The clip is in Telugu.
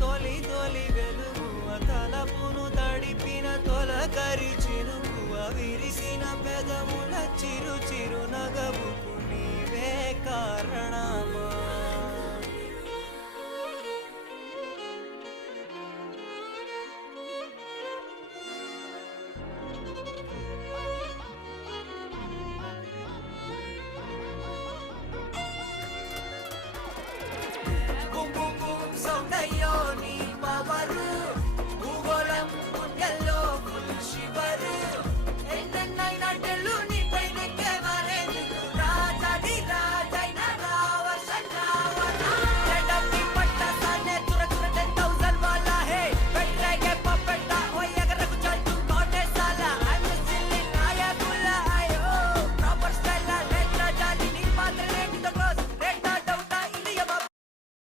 తొలి తొలి వెలుగువ తలపును తడిపిన తొలకరి చినుకువ విరిసిన పెదముల చిరు చిరు నగవుకు నీవే కారణం